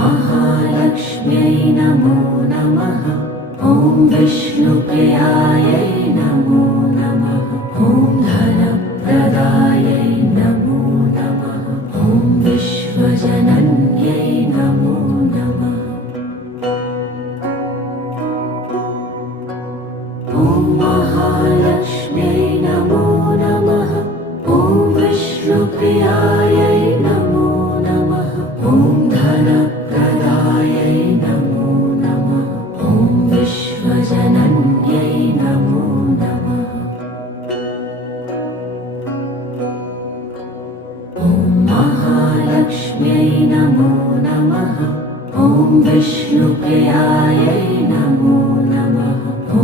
महालक्ष्म्यै नमो नमः। ॐ विष्णुप्रियायै नमो नमः। ॐ धनप्रदायै नमो नमः। ॐ विश्वजनन्यै नमो नमः। ॐ महालक्ष्म्यै नमो नमः। ॐ विष्णुप्रियायै नमो नमः। ॐ धनप्रदायै नमो नमः। ॐ विश्वजनन्यै नमो नमः। ॐ महालक्ष्म्यै नमो नमः। ॐ विष्णुप्रियायै नमो नमः। ॐ